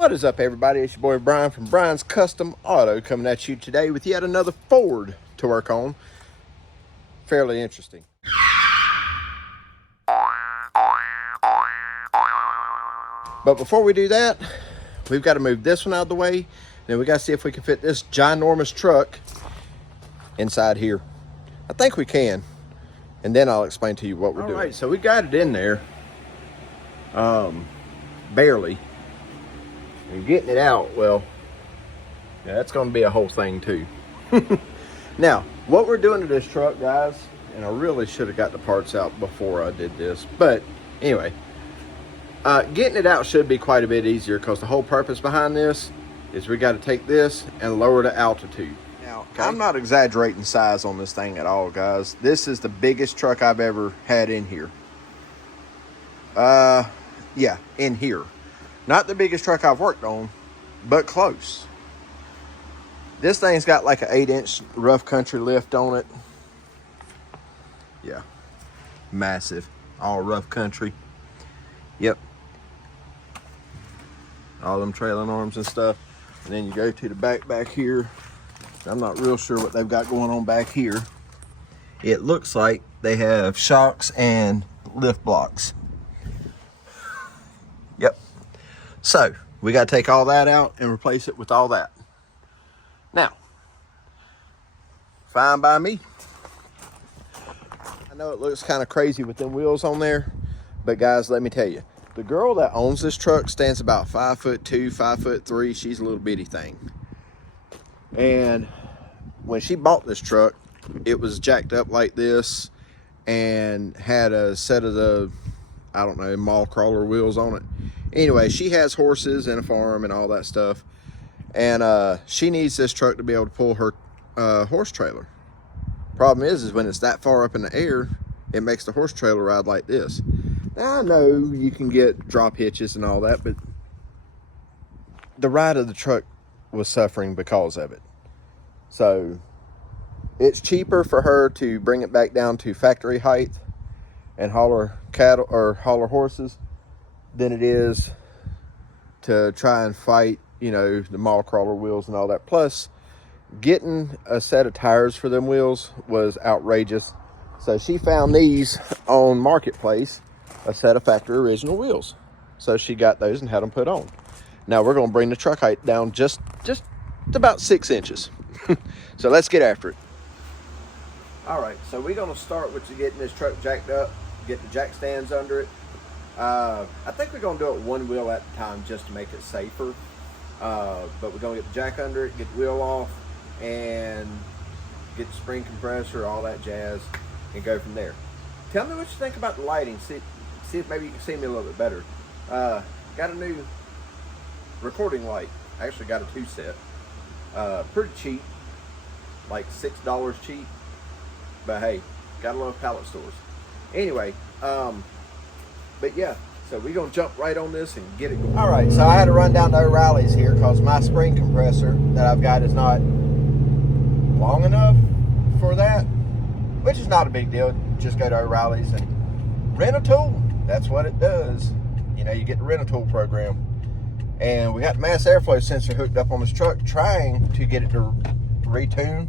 What is up, everybody? It's your boy Brian from Brian's Custom Auto coming at you today with yet another Ford to work on. Fairly interesting. But before we do that, we've got to move this one out of the way. Then we got to see if we can fit this ginormous truck inside here. I think we can. And then I'll explain to you what we're doing. All right, so we got it in there. Barely. And getting it out, well, yeah, that's going to be a whole thing too. Now, what we're doing to this truck, guys, and I really should have got the parts out before I did this, but anyway, getting it out should be quite a bit easier because the whole purpose behind this is we got to take this and lower the altitude. Now, okay, I'm not exaggerating size on this thing at all, guys. This is the biggest truck I've ever had in here. Yeah, in here. Not the biggest truck I've worked on, but close. This thing's got like an 8-inch rough country lift on it. Yeah, massive, all rough country. Yep. All them trailing arms and stuff. And then you go to the back here. I'm not real sure what they've got going on back here. It looks like they have shocks and lift blocks. Yep. So we got to take all that out and replace it with all that. Now, fine by me. I know it looks kind of crazy with them wheels on there, but guys, let me tell you, the girl that owns this truck stands about 5'2", 5'3". She's a little bitty thing. And when she bought this truck, it was jacked up like this and had a set of the, I don't know, mall crawler wheels on it. Anyway, she has horses and a farm and all that stuff. And she needs this truck to be able to pull her horse trailer. Problem is when it's that far up in the air, it makes the horse trailer ride like this. Now, I know you can get drop hitches and all that, but the ride of the truck was suffering because of it. So it's cheaper for her to bring it back down to factory height and haul her cattle or haul her horses than it is to try and fight, you know, the mall crawler wheels and all that. Plus, getting a set of tires for them wheels was outrageous. So she found these on Marketplace, a set of factory original wheels. So she got those and had them put on. Now we're going to bring the truck height down just about 6 inches. So let's get after it. All right, so we're going to start with getting this truck jacked up, get the jack stands under it. I think we're going to do it one wheel at a time just to make it safer. But we're going to get the jack under it, get the wheel off, and get the spring compressor, all that jazz, and go from there. Tell me what you think about the lighting. See if maybe you can see me a little bit better. Got a new recording light. I actually got a 2-set. Pretty cheap, like $6 cheap. But hey, gotta love pallet stores. Anyway, but yeah, so we're gonna jump right on this and get it going. All right, so I had to run down to O'Reilly's here because my spring compressor that I've got is not long enough for that, which is not a big deal. Just go to O'Reilly's and rent a tool. That's what it does. You know, you get the rent-a-tool program. And we got the mass airflow sensor hooked up on this truck, trying to get it to retune.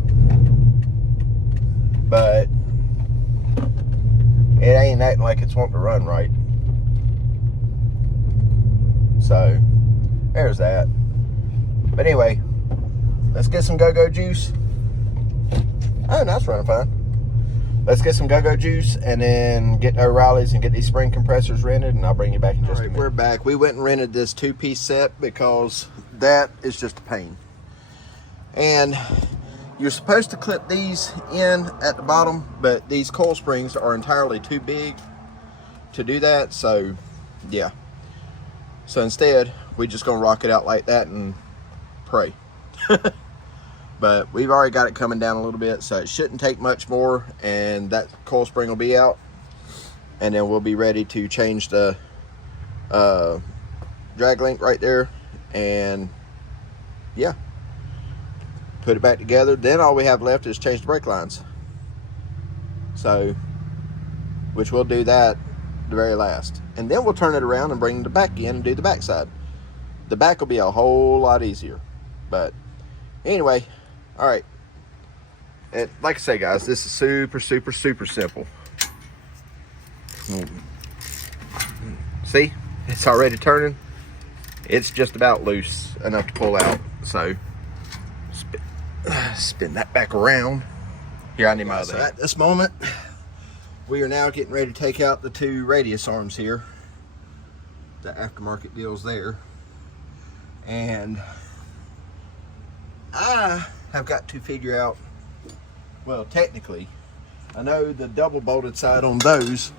But it ain't acting like it's wanting to run right. So there's that. But anyway, let's get some go-go juice. Oh, that's running fine. Let's get some go-go juice and then get O'Reilly's and get these spring compressors rented, and I'll bring you back in just a minute. We're back. We went and rented this 2-piece set because that is just a pain. And you're supposed to clip these in at the bottom, but these coil springs are entirely too big to do that. So yeah. So instead, we're just gonna rock it out like that and pray. But we've already got it coming down a little bit, so it shouldn't take much more, and that coil spring will be out, and then we'll be ready to change the drag link right there, and yeah, put it back together. Then all we have left is change the brake lines. So, which we'll do that the very last, and then we'll turn it around and bring the back in and do the back side. The back will be a whole lot easier. But anyway, all right. And like I say, guys, this is super, super, super simple. See, it's already turning. It's just about loose enough to pull out. So spin that back around. Here, I need my other. So at this moment, we are now getting ready to take out the 2 radius arms here. The aftermarket deals there. And I have got to figure out, well, technically, I know the double bolted side on those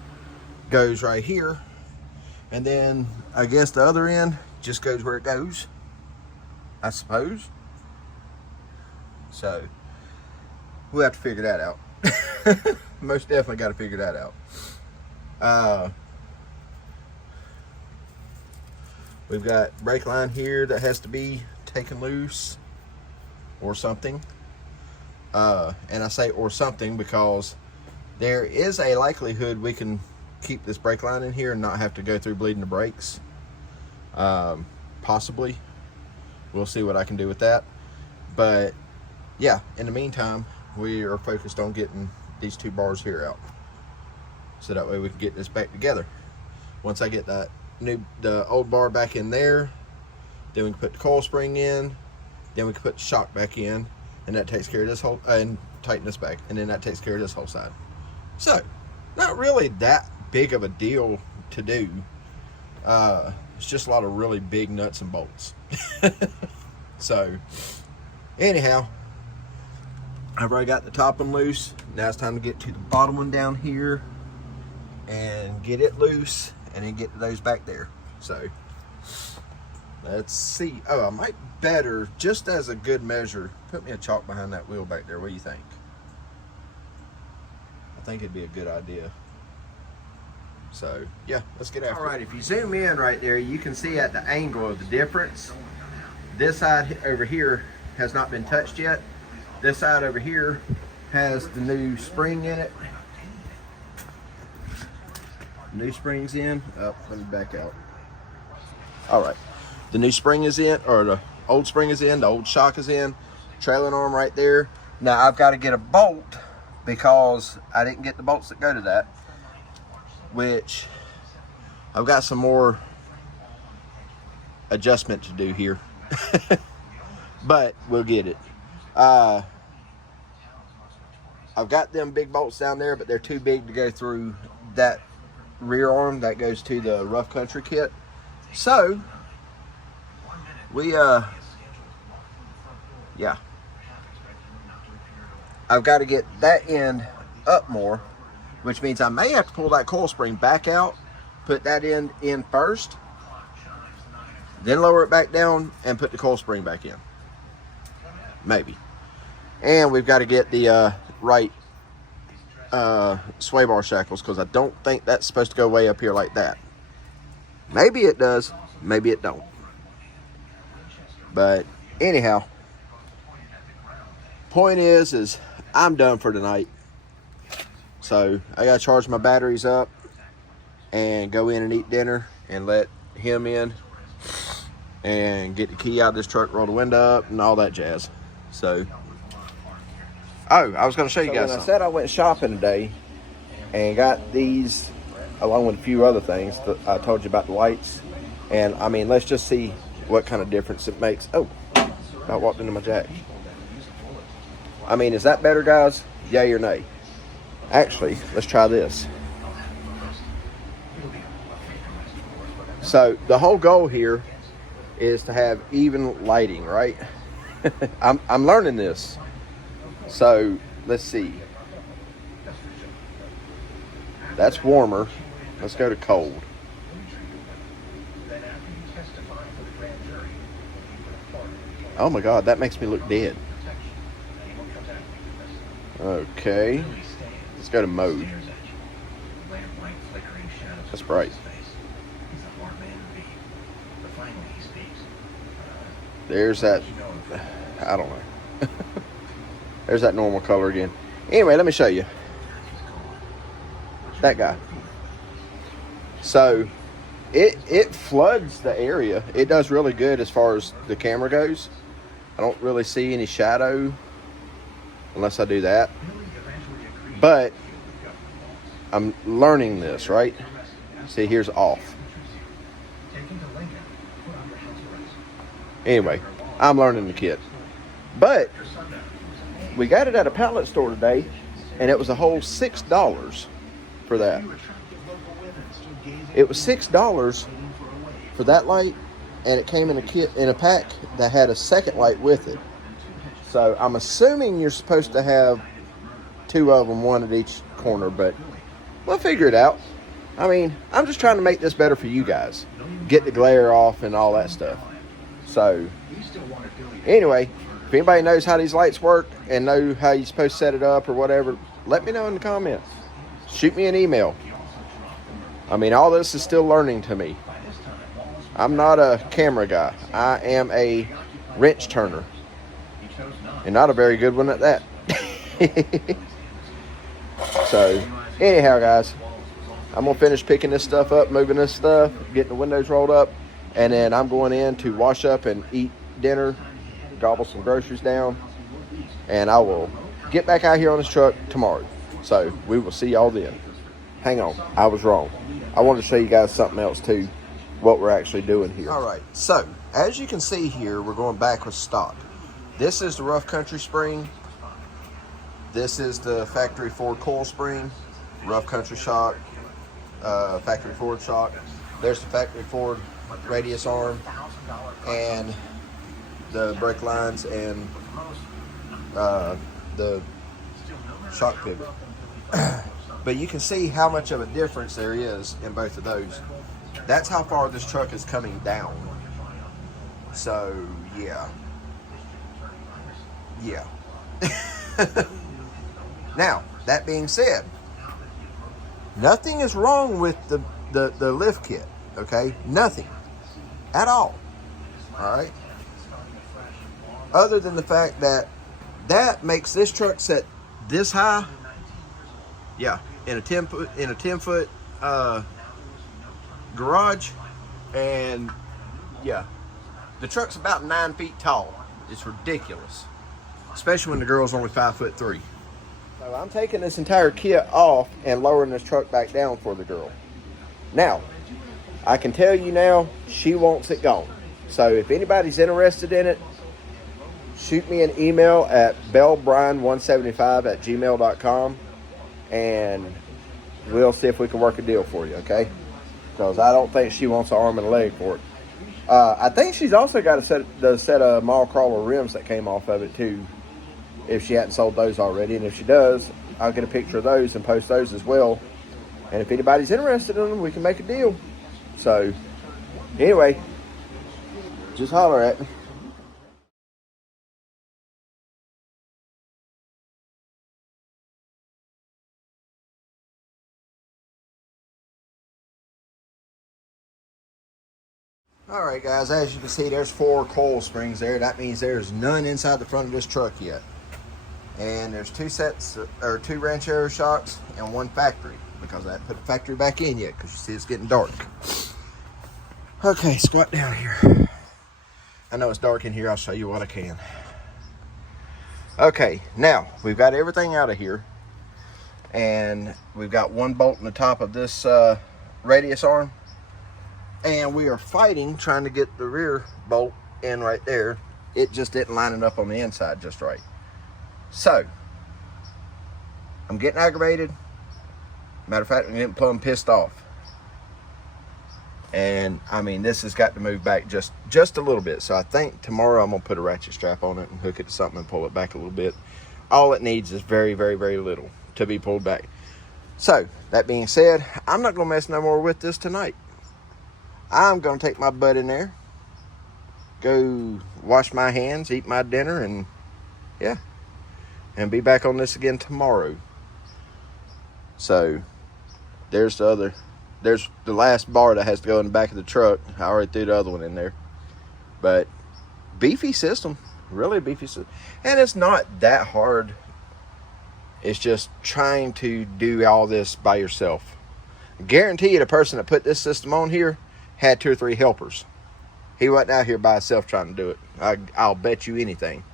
goes right here. And then I guess the other end just goes where it goes, I suppose. So we'll have to figure that out. Most definitely got to figure that out. We've got brake line here that has to be taken loose or something. And I say or something because there is a likelihood we can keep this brake line in here and not have to go through bleeding the brakes. Possibly. We'll see what I can do with that. But yeah, in the meantime, we are focused on getting these 2 bars here out. So that way we can get this back together. Once I get the old bar back in there, then we can put the coil spring in, then we can put the shock back in, and that takes care of this whole, and tighten this back, and then that takes care of this whole side. So, not really that big of a deal to do. It's just a lot of really big nuts and bolts. So, anyhow, I've already got the top one loose. Now it's time to get to the bottom one down here and get it loose, and then get those back there. So let's see. Oh, I might better, just as a good measure, put me a chalk behind that wheel back there. What do you think? I think it'd be a good idea. So yeah, let's get after it. All right, if you zoom in right there, you can see at the angle of the difference. This side over here has not been touched yet. This side over here has the new spring in it. New spring's in. Oh, let me back out. All right, the new spring is in, or the old spring is in, the old shock is in, trailing arm right there. Now I've got to get a bolt because I didn't get the bolts that go to that, which I've got some more adjustment to do here. But we'll get it. I've got them big bolts down there, but they're too big to go through that rear arm that goes to the rough country kit. So we yeah, I've got to get that end up more, which means I may have to pull that coil spring back out, put that end in first, then lower it back down and put the coil spring back in, maybe. And we've got to get the right sway bar shackles, because I don't think that's supposed to go way up here like that. Maybe it does, maybe it don't. But anyhow, point is I'm done for tonight. So I gotta charge my batteries up and go in and eat dinner and let him in and get the key out of this truck, roll the window up and all that jazz. So oh, I was going to show you guys something. I said I went shopping today and got these along with a few other things. I told you about the lights. And I mean, let's just see what kind of difference it makes. Oh, I walked into my jack. I mean, is that better, guys? Yay or nay? Actually, let's try this. So the whole goal here is to have even lighting, right? I'm learning this. So let's see. That's warmer. Let's go to cold. Oh my God, that makes me look dead. Okay. Let's go to mode. That's bright. There's that, I don't know. There's that normal color again. Anyway, let me show you. That guy. So, it floods the area. It does really good as far as the camera goes. I don't really see any shadow unless I do that. But I'm learning this, right? See, here's off. Anyway, I'm learning the kit. But we got it at a pallet store today, and it was a whole $6 for that. It was $6 for that light, and it came in a kit in a pack that had a second light with it. So I'm assuming you're supposed to have 2 of them, 1 at each corner, but we'll figure it out. I mean, I'm just trying to make this better for you guys. Get the glare off and all that stuff. So anyway, if anybody knows how these lights work and know how you're supposed to set it up or whatever, let me know in the comments. Shoot me an email. I mean, all this is still learning to me. I'm not a camera guy. I am a wrench turner. And not a very good one at that. So, anyhow, guys, I'm going to finish picking this stuff up, moving this stuff, getting the windows rolled up, and then I'm going in to wash up and eat dinner, gobble some groceries down, and I will get back out here on this truck tomorrow. So, we will see y'all then. Hang on, I was wrong. I wanted to show you guys something else too, what we're actually doing here. All right, so as you can see here, we're going back with stock. This is the Rough Country spring. This is the factory Ford coil spring, Rough Country shock, factory Ford shock. There's the factory Ford radius arm, and the brake lines and the shock pivot. But you can see how much of a difference there is in both of those. That's how far this truck is coming down. So, yeah. Yeah. Now, that being said, nothing is wrong with the lift kit, okay? Nothing. At all. Alright? Other than the fact that that makes this truck set this high. Yeah. In a 10-foot garage, and yeah, the truck's about 9 feet tall. It's ridiculous, especially when the girl's only 5'3". So I'm taking this entire kit off and lowering this truck back down for the girl. Now, I can tell you now, she wants it gone. So if anybody's interested in it, shoot me an email at bellbryan175@gmail.com. And we'll see if we can work a deal for you, okay? Because I don't think she wants an arm and a leg for it. I think she's also got a set of mall crawler rims that came off of it too, if she hadn't sold those already. And if she does, I'll get a picture of those and post those as well. And if anybody's interested in them, we can make a deal. So, anyway, just holler at me. Alright guys, as you can see, there's 4 coil springs there. That means there's none inside the front of this truck yet. And there's 2 sets, or 2 Ranchero shocks and 1 factory, because I haven't put the factory back in yet, because you see it's getting dark. Okay, squat down here. I know it's dark in here, I'll show you what I can. Okay, now, we've got everything out of here. And we've got 1 bolt in the top of this radius arm. And we are fighting, trying to get the rear bolt in right there. It just didn't line it up on the inside just right. So, I'm getting aggravated. Matter of fact, I'm getting plumb pissed off. And, I mean, this has got to move back just a little bit. So I think tomorrow I'm going to put a ratchet strap on it and hook it to something and pull it back a little bit. All it needs is very, very, very little to be pulled back. So, that being said, I'm not going to mess no more with this tonight. I'm going to take my butt in there, go wash my hands, eat my dinner, and yeah, and be back on this again tomorrow. So, there's the last bar that has to go in the back of the truck. I already threw the other one in there. But, beefy system, really beefy system. And it's not that hard. It's just trying to do all this by yourself. I guarantee you the person that put this system on here had 2 or 3 helpers. He wasn't out here by himself trying to do it. I'll bet you anything.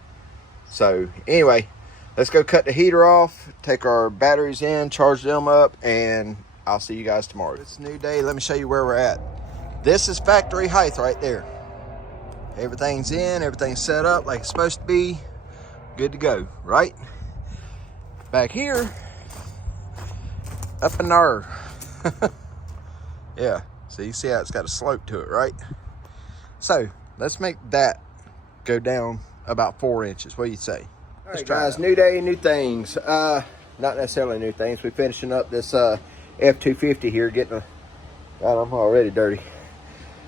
So anyway, let's go cut the heater off, take our batteries in, charge them up, and I'll see you guys tomorrow. It's a new day. Let me show you where we're at. This is factory height right there. Everything's in, everything's set up like it's supposed to be. Good to go, right? Back here, up in there. Yeah, so you see how it's got a slope to it, right? So let's make that go down about 4 inches. What do you say? All right, guys, new day, new things. Not necessarily new things. We're finishing up this F250 here, getting God, I'm already dirty.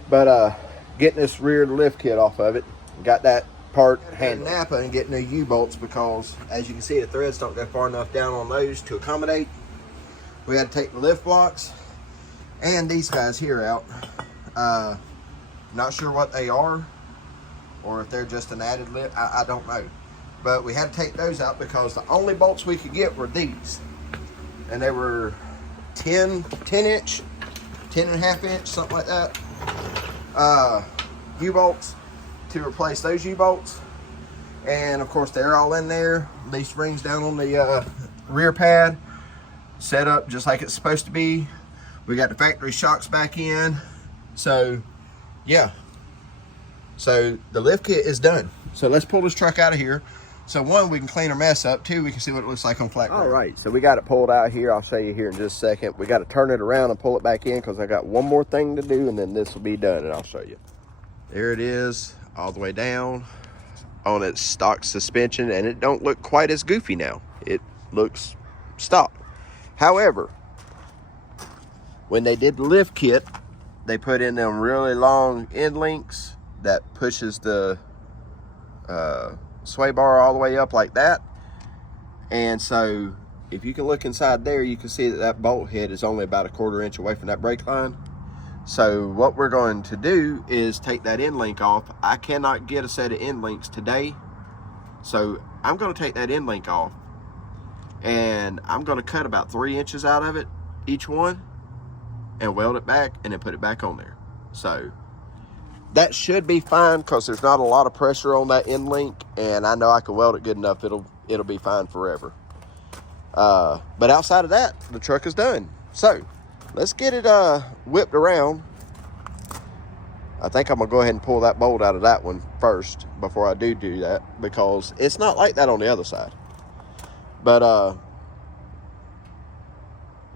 But getting this rear lift kit off of it. Got that part handled. Napa and get new U-bolts because, as you can see, the threads don't go far enough down on those to accommodate. We had to take the lift blocks and these guys here out. Not sure what they are, or if they're just an added lift. I don't know. But we had to take those out because the only bolts we could get were these. And they were 10 inch, 10.5 inch, something like that. U-bolts to replace those U-bolts. And of course they're all in there. These springs down on the rear pad, set up just like it's supposed to be. We got the factory shocks back in. So yeah, so the lift kit is done. So let's pull this truck out of here. So 1, we can clean our mess up. 2, we can see what it looks like on flat ground. All right, so we got it pulled out here. I'll show you here in just a second. We got to turn it around and pull it back in because I got one more thing to do, and then this will be done, and I'll show you. There it is, all the way down on its stock suspension, and it don't look quite as goofy now. It looks stock. However, when they did the lift kit, they put in them really long end links that pushes the sway bar all the way up like that. And so if you can look inside there, you can see that that bolt head is only about 1/4 inch away from that brake line. So what we're going to do is take that end link off. I cannot get a set of end links today, so I'm going to take that end link off, and I'm going to cut about 3 inches out of it, each one, and weld it back and then put it back on there. So that should be fine because there's not a lot of pressure on that end link, and I know I can weld it good enough. It'll be fine forever. But outside of that, the truck is done. So let's get it whipped around. I think I'm gonna go ahead and pull that bolt out of that one first before I do that, because it's not like that on the other side. But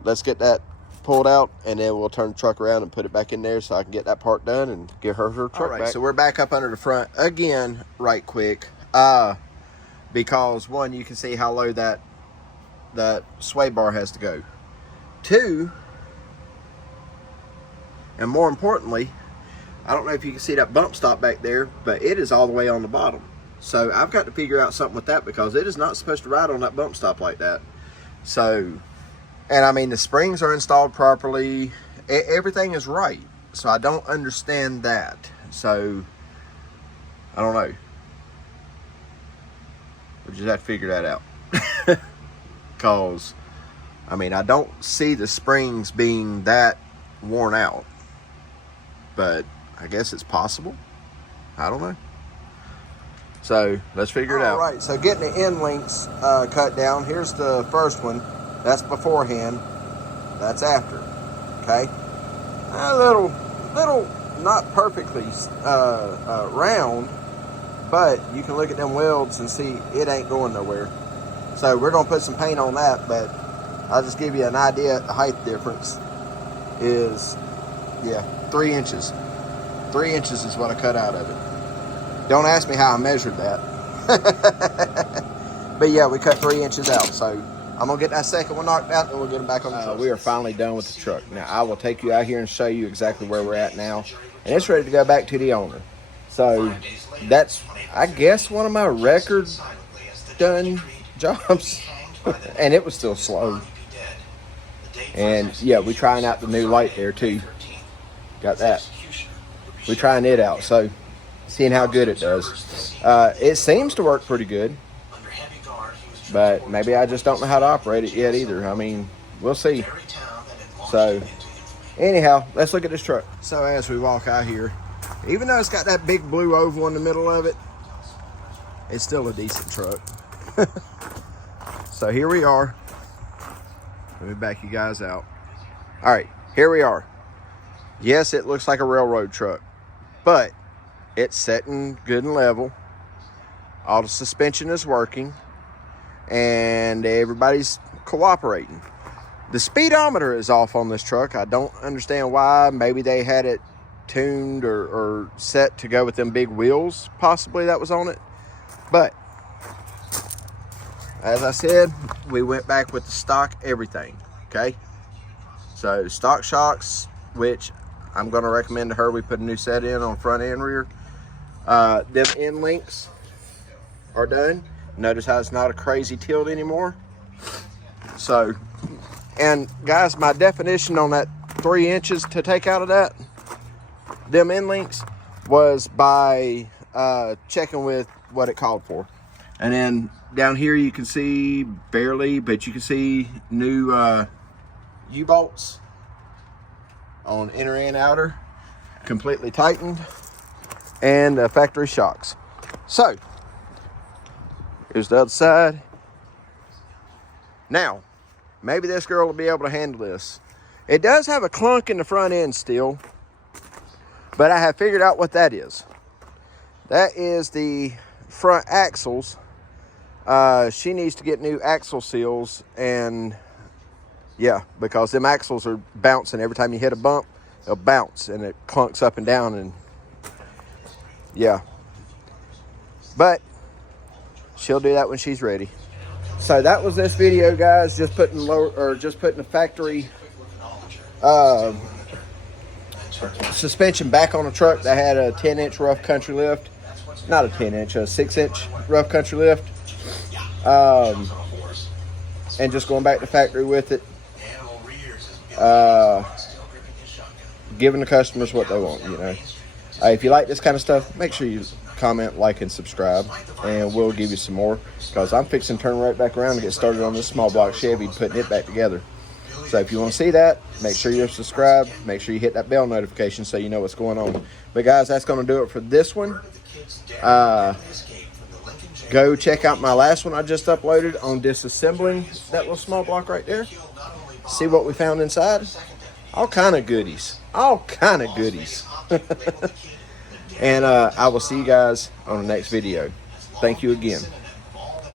let's get that pulled out, and then we'll turn the truck around and put it back in there so I can get that part done and give her truck back. So we're back up under the front again right quick, because 1, you can see how low that sway bar has to go. 2, and more importantly, I don't know if you can see that bump stop back there, but it is all the way on the bottom. So I've got to figure out something with that because it is not supposed to ride on that bump stop like that. So, and I mean, the springs are installed properly. Everything is right. So I don't understand that. So, I don't know. We just have to figure that out. Because, I mean, I don't see the springs being that worn out. But I guess it's possible. I don't know. So, let's figure it out. All right, so getting the end links cut down. Here's the first one. That's beforehand. That's after. Okay? A little not perfectly round, but you can look at them welds and see it ain't going nowhere. So we're gonna put some paint on that, but I'll just give you an idea. The height difference is, yeah, 3 inches. 3 inches is what I cut out of it. Don't ask me how I measured that. But yeah, we cut 3 inches out. So I'm gonna get that second one knocked out, and we'll get them back on the truck. We are finally done with the truck. Now I will take you out here and show you exactly where we're at now, and it's ready to go back to the owner. So that's, I guess, one of my record done jobs, and it was still slow. And yeah, we're trying out the new light there too. Got that. We're trying it out, so seeing how good it does. It seems to work pretty good, but maybe I just don't know how to operate it yet either. I mean, we'll see. So Anyhow, let's look at this truck. So as we walk out here, even though it's got that big blue oval in the middle of it, it's still a decent truck. So here we are. Let me back you guys out. All right, here we are. Yes, it looks like a railroad truck, but it's sitting good and level. All the suspension is working, and everybody's cooperating. The speedometer is off on this truck. I don't understand why. Maybe they had it tuned or set to go with them big wheels. Possibly that was on it. But as I said, we went back with the stock everything, okay? So stock shocks, which I'm gonna recommend to her we put a new set in on front and rear. Them end links are done. Notice how it's not a crazy tilt anymore. So, and guys, my definition on that 3 inches to take out of that, them end links, was by checking with what it called for. And then down here you can see, barely, but you can see new U-bolts on inner and outer, completely tightened, and factory shocks. So, here's the other side. Now, maybe this girl will be able to handle this. It does have a clunk in the front end still, but I have figured out what that is. That is the front axles. She needs to get new axle seals, and yeah, because them axles are bouncing. Every time you hit a bump, they'll bounce and it clunks up and down, and yeah. But she'll do that when she's ready. So that was this video, guys. Just putting the factory suspension back on a truck that had a 10-inch rough country lift. Not a 10-inch, a 6-inch rough country lift. And just going back to factory with it. Giving the customers what they want, you know. If you like this kind of stuff, make sure you comment, like, and subscribe, and we'll give you some more, because I'm fixing to turn right back around and get started on this small block Chevy, putting it back together. So if you want to see that, make sure you're subscribed. Make sure you hit that bell notification so you know what's going on. But guys, that's going to do it for this one. Go check out my last one I just uploaded on disassembling that little small block right there. See what we found inside. All kind of goodies. All kind of goodies. And I will see you guys on the next video. Thank you again.